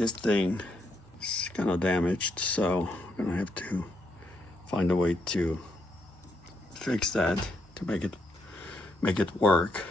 this thing is kind of damaged, so I'm gonna have to find a way to fix that to make it work.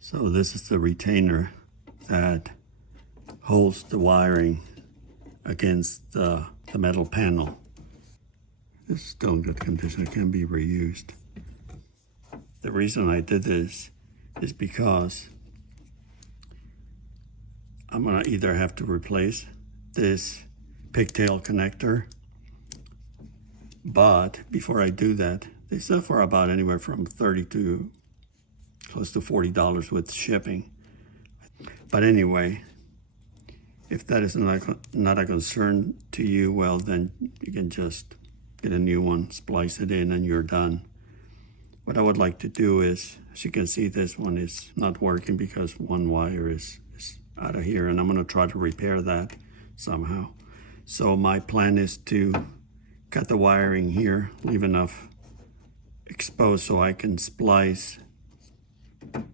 So this is the retainer that holds the wiring against the metal panel. This is still in good condition, it can be reused. The reason I did this is because I'm gonna either have to replace this pigtail connector, but before I do that, they sell for about anywhere from $30 to close to $40 with shipping. But anyway, if that is not a concern to you, well, then you can just get a new one, splice it in, and you're done. What I would like to do is, as you can see, this one is not working because one wire is out of here, and I'm gonna try to repair that somehow. So my plan is to cut the wiring here, leave enough exposed so I can splice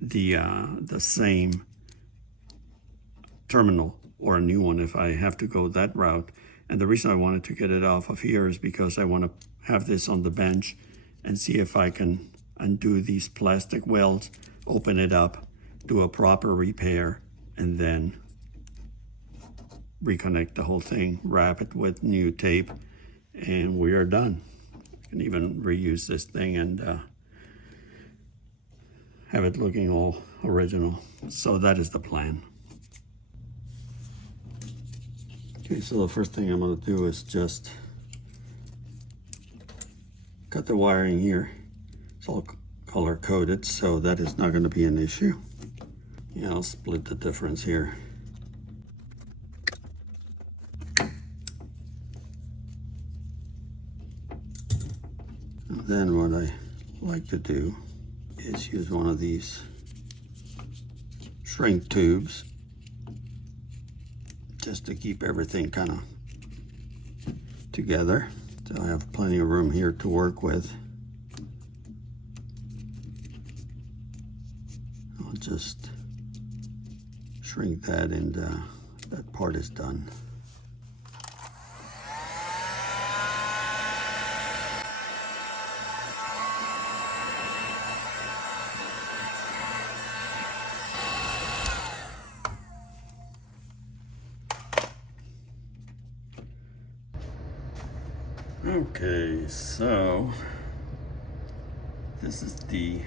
the same terminal or a new one if I have to go that route. And the reason I wanted to get it off of here is because I want to have this on the bench and see if I can undo these plastic welds, open it up, do a proper repair, and then reconnect the whole thing, wrap it with new tape, and we are done. I can even reuse this thing and have it looking all original. So that is the plan. Okay, so the first thing I'm gonna do is just cut the wiring here. It's all color coded, so that is not gonna be an issue. Yeah, I'll split the difference here. Then what I like to do is use one of these shrink tubes just to keep everything kind of together. So I have plenty of room here to work with. I'll just shrink that and that part is done. Okay, so this is the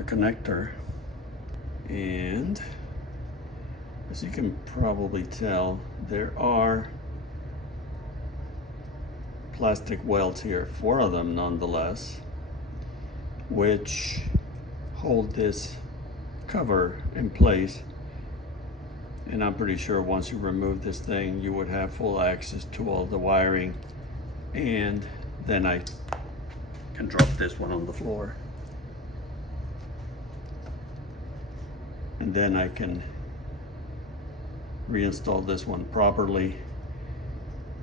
connector, and as you can probably tell, there are plastic welds here, 4 of them nonetheless, which hold this cover in place. And I'm pretty sure once you remove this thing, you would have full access to all the wiring. And then I can drop this one on the floor. And then I can reinstall this one properly.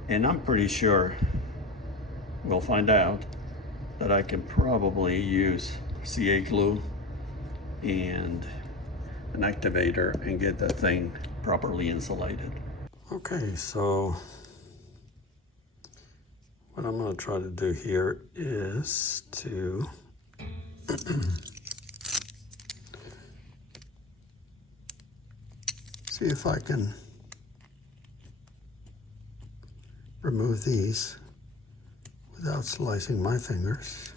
And I'm pretty sure, we'll find out, that I can probably use CA glue and an activator and get that thing properly insulated. Okay, so what I'm going to try to do here is to see if I can remove these without slicing my fingers.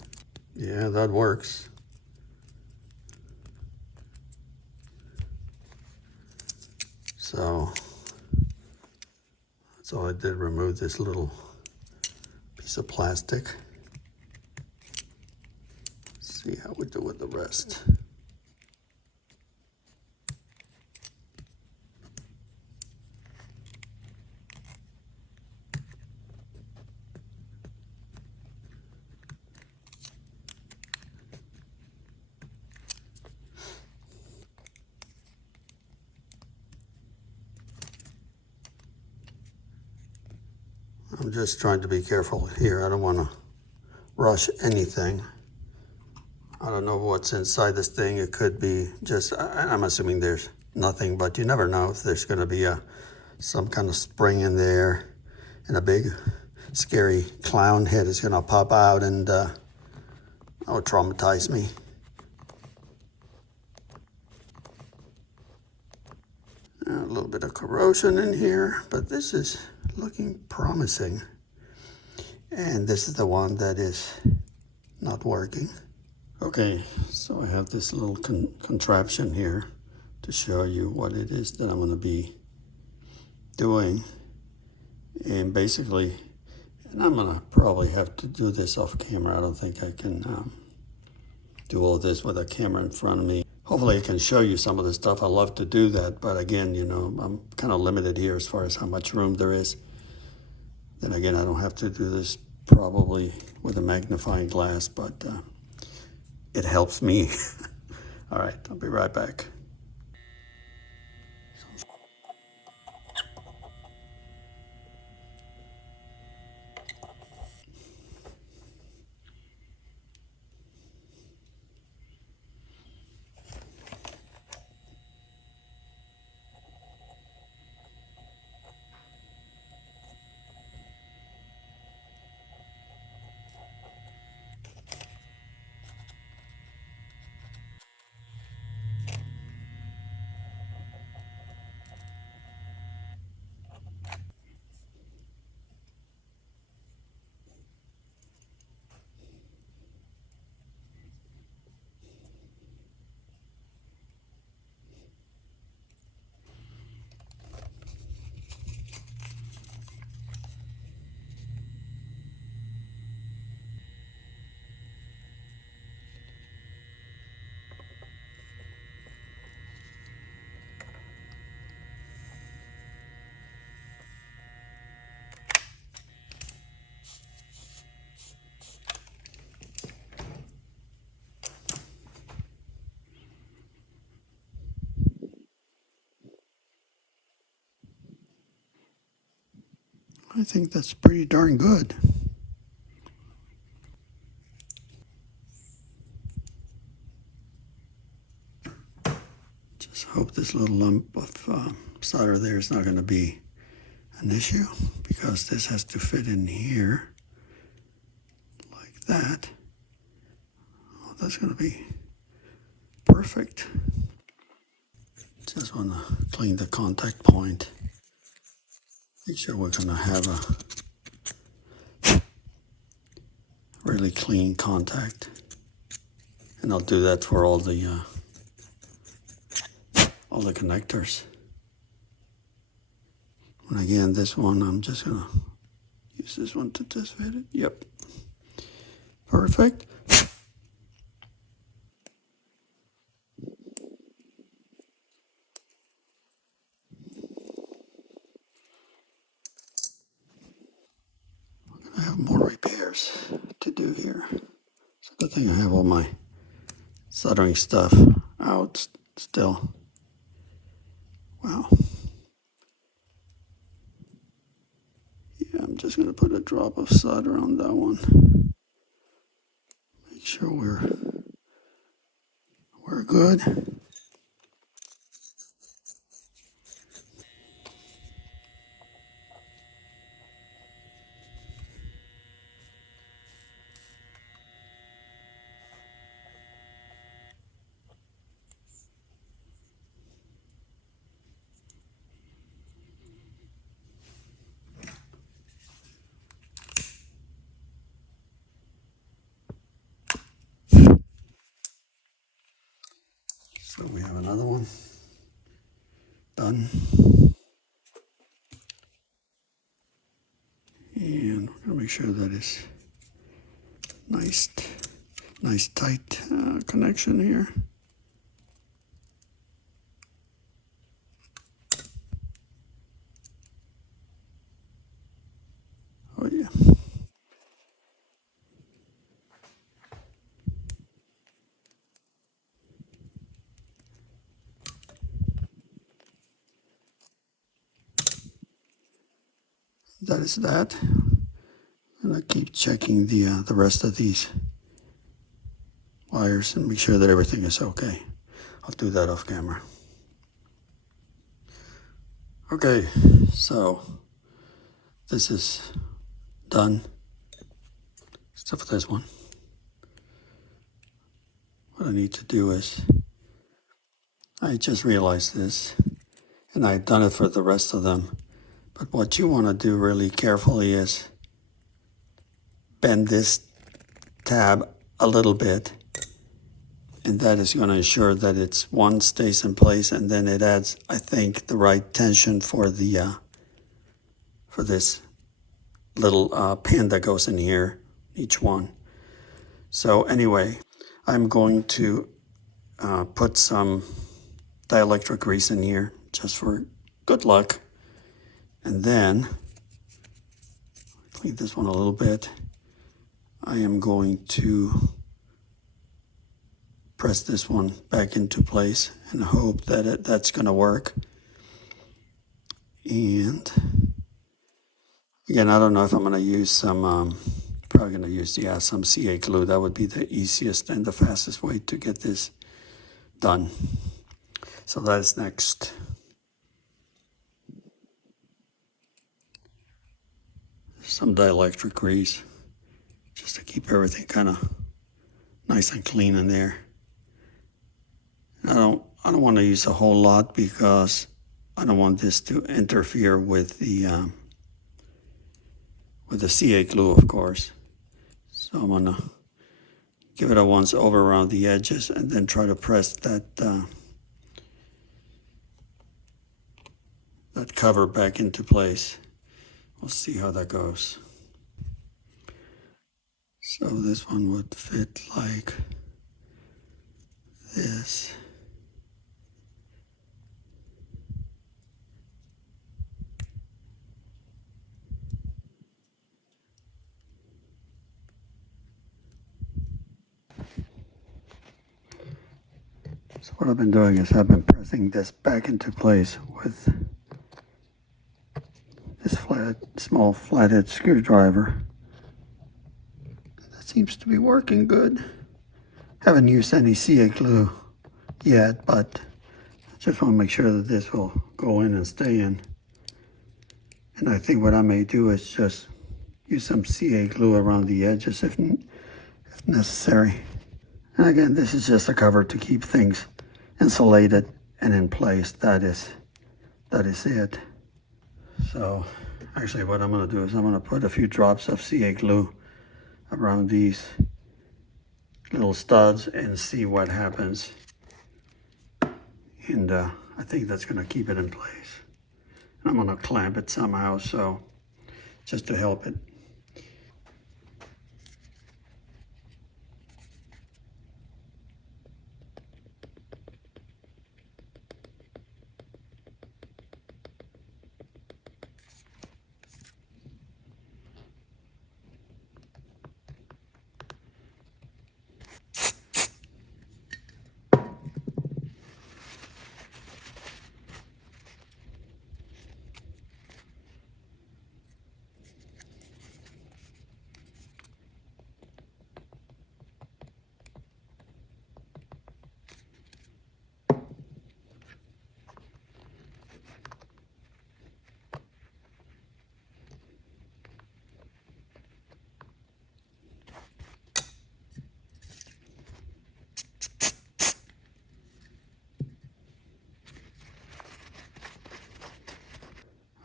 Yeah, that works. So I did remove this little piece of plastic. see how we do with the rest. I'm just trying to be careful here. I don't want to rush anything. I don't know what's inside this thing. It could be just, I'm assuming there's nothing, but you never know if there's going to be some kind of spring in there and a big scary clown head is going to pop out and that would traumatize me. A little bit of corrosion in here, but this is looking promising. And this is the one that is not working. Okay, so I have this little contraption here to show you what it is that I'm going to be doing. And basically, and I'm going to probably have to do this off camera. I don't think I can do all this with a camera in front of me. Hopefully I can show you some of the stuff. I love to do that, but again, you know, I'm kind of limited here as far as how much room there is. Then again, I don't have to do this probably with a magnifying glass, but it helps me. All right, I'll be right back. I think that's pretty darn good. Just hope this little lump of solder there is not going to be an issue, because this has to fit in here like that. Oh, that's going to be perfect. Just want to clean the contact point. Make sure we're going to have a really clean contact. And I'll do that for all the connectors. And again, this one, I'm just going to use this one to just fit it. Yep. Perfect. I have more repairs to do here. It's a good thing I have all my soldering stuff out still. Wow. Yeah, I'm just going to put a drop of solder on that one. Make sure we're good. So we have another one done. And we're going to make sure that it's nice Nice tight connection here. Oh yeah. That is that. And I keep checking the rest of these wires and make sure that everything is okay. I'll do that off camera. Okay, so this is done, except for this one. What I need to do is, I just realized this, and I've done it for the rest of them, but what you want to do really carefully is bend this tab a little bit, and that is going to ensure that it's one stays in place, and then it adds, I think, the right tension for the for this little pin that goes in here, each one. So anyway, I'm going to put some dielectric grease in here just for good luck, and then clean this one a little bit. I am going to press this one back into place and hope that that's going to work. And again, I don't know if I'm going to use some, probably going to use, some CA glue. That would be the easiest and the fastest way to get this done. So that is next. Some dielectric grease, just to keep everything kind of nice and clean in there. I don't want to use a whole lot because I don't want this to interfere with the CA glue, of course. So I'm gonna give it a once over around the edges and then try to press that that cover back into place. We'll see how that goes. So this one would fit like this. So what I've been doing is I've been pressing this back into place with this small flathead screwdriver. That seems to be working good. Haven't used any CA glue yet, but I just want to make sure that this will go in and stay in. And I think what I may do is just use some CA glue around the edges if necessary. And again, this is just a cover to keep things insulated and in place. That is it. So actually what I'm going to do is I'm going to put a few drops of CA glue around these little studs and see what happens. And I think that's going to keep it in place. And I'm going to clamp it somehow, so just to help it.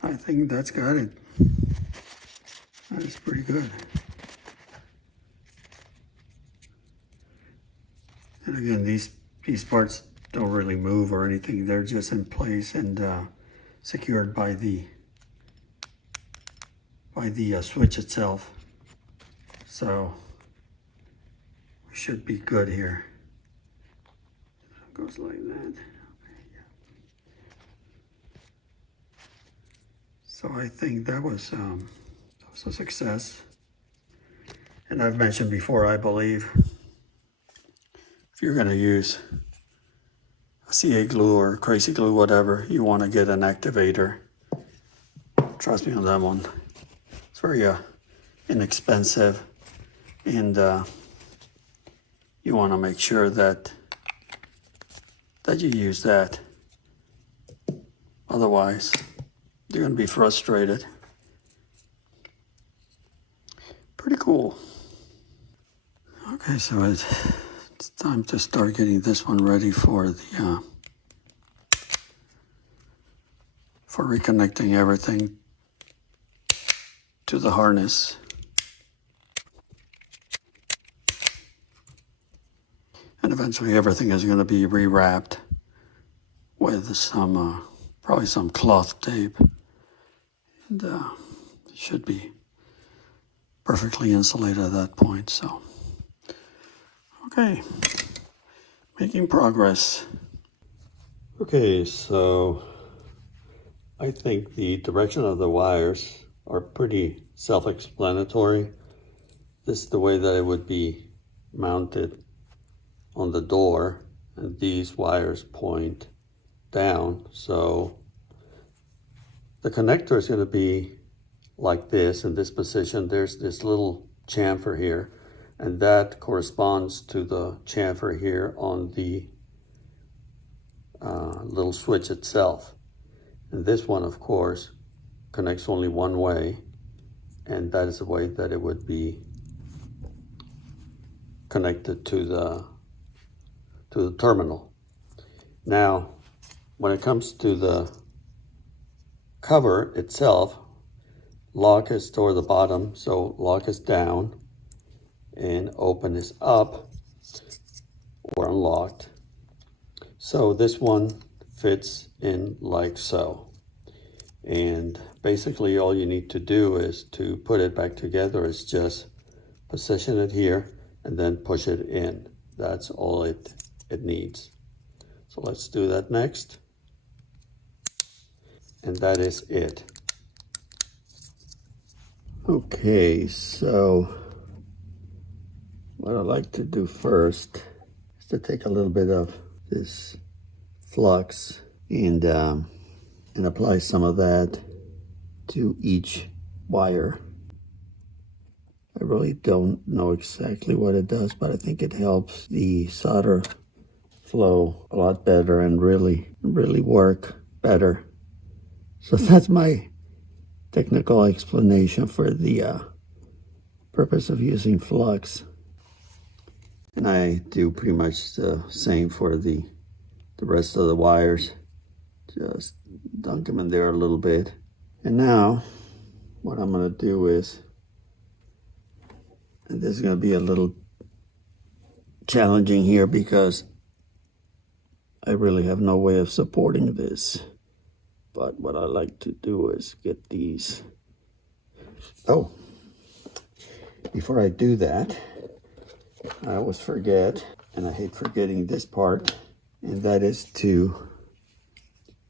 I think that's got it. That is pretty good. And again, these parts don't really move or anything. They're just in place and secured by the switch itself. So we should be good here. It goes like that. So I think that was a success. And I've mentioned before, I believe, if you're going to use a CA glue or crazy glue, whatever, you want to get an activator. Trust me on that one. It's very inexpensive, and you want to make sure that you use that. Otherwise, you're going to be frustrated. Pretty cool. Okay, so it's time to start getting this one ready for the for reconnecting everything to the harness. And eventually everything is going to be rewrapped with some probably some cloth tape, and it should be perfectly insulated at that point. So okay, making progress. Okay, so I think the direction of the wires are pretty self-explanatory. This is the way that it would be mounted on the door, and these wires point down. So the connector is going to be like this, in this position. There's this little chamfer here, and that corresponds to the chamfer here on the little switch itself. And this one, of course, connects only one way, and that is the way that it would be connected to the terminal. Now, when it comes to the cover itself, lock is toward the bottom, so lock is down and open is up or unlocked. So this one fits in like so. And basically all you need to do is to put it back together is just position it here and then push it in. That's all it needs. So let's do that next. And that is it. Okay, so what I like to do first is to take a little bit of this flux and apply some of that to each wire. I really don't know exactly what it does, but I think it helps the solder flow a lot better and really work better. So that's my technical explanation for the purpose of using flux. And I do pretty much the same for the rest of the wires. Just dunk them in there a little bit. And now what I'm going to do is, and this is going to be a little challenging here because I really have no way of supporting this. But what I like to do is get these. Oh, before I do that, I always forget, and I hate forgetting this part, and that is to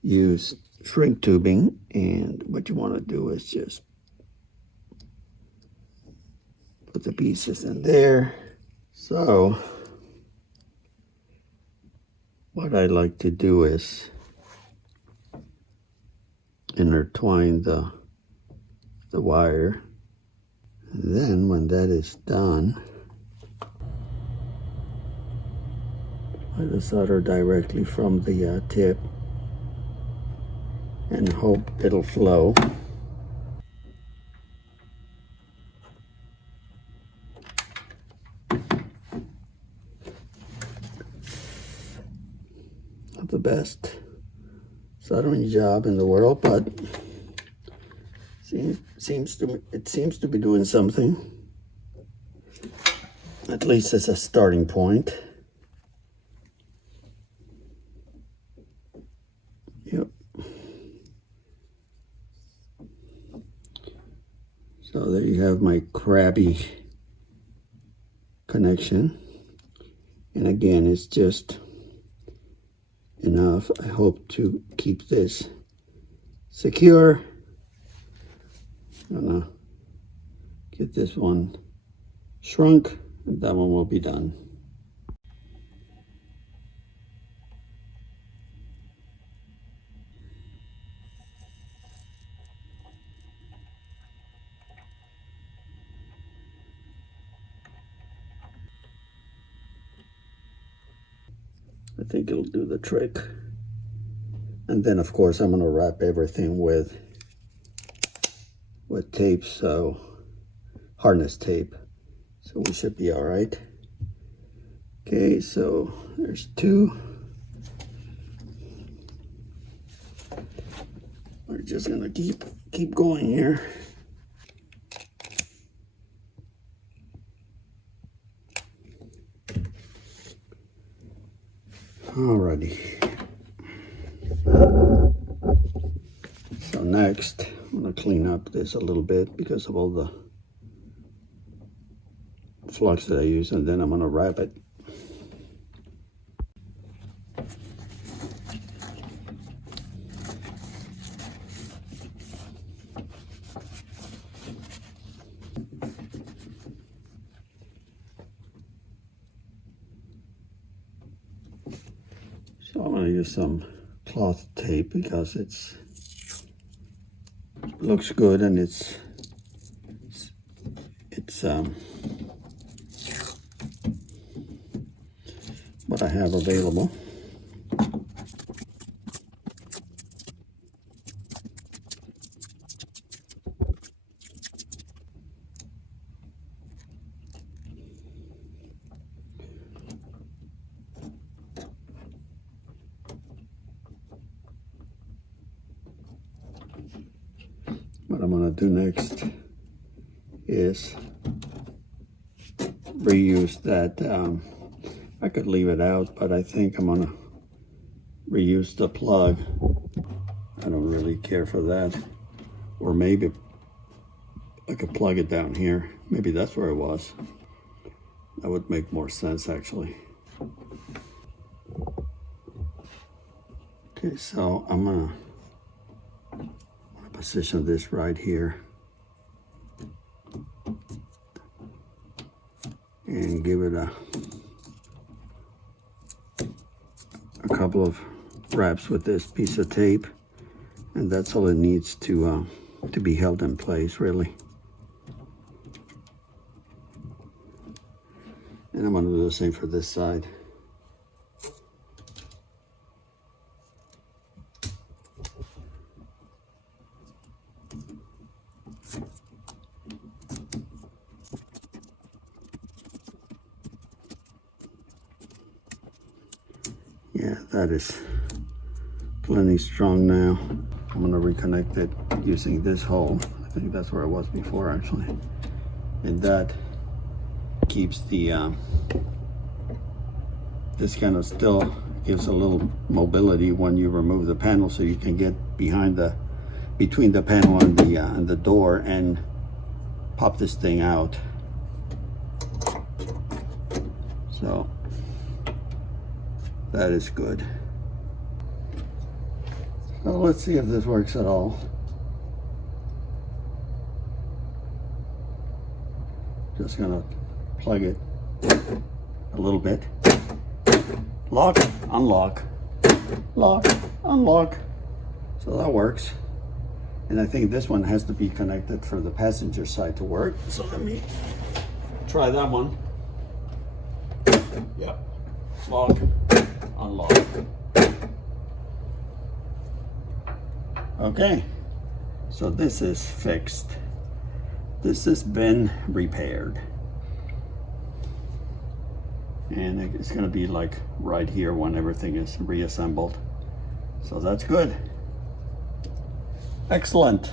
use shrink tubing. And what you want to do is just put the pieces in there. So what I like to do is intertwine the wire. And then when that is done, I just solder directly from the tip and hope it'll flow. Not the best soldering job in the world, but it seems to be doing something. At least it's a starting point. Yep. So there you have my crabby connection. And again, it's just enough, I hope, to keep this secure. I'm gonna get this one shrunk, and that one will be done. I think it'll do the trick. And then of course I'm gonna wrap everything with tape, so harness tape. So we should be all right. Okay, so there's two. We're just gonna keep going here. Alrighty. So next, I'm gonna clean up this a little bit because of all the flux that I use, and then I'm gonna wrap it. So I'm gonna use some cloth tape because it looks good, and it's what I have available. What I'm going to do next is reuse that. I could leave it out, but I think I'm going to reuse the plug. I don't really care for that. Or maybe I could plug it down here. Maybe that's where it was. That would make more sense, actually. Okay, so I'm going to position this right here and give it a couple of wraps with this piece of tape, and that's all it needs to be held in place, really. And I'm going to do the same for this side. Yeah, that is plenty strong now. I'm going to reconnect it using this hole. I think that's where it was before, actually. And that keeps the this kind of still gives a little mobility when you remove the panel, so you can get between the panel and the door and pop this thing out. So that is good. So let's see if this works at all. Just gonna plug it a little bit. Lock, unlock, lock, unlock. So that works. And I think this one has to be connected for the passenger side to work. So let me try that one. Yep. Lock, unlock. Okay. So this is fixed. This has been repaired. And it's going to be like right here when everything is reassembled. So that's good. Excellent.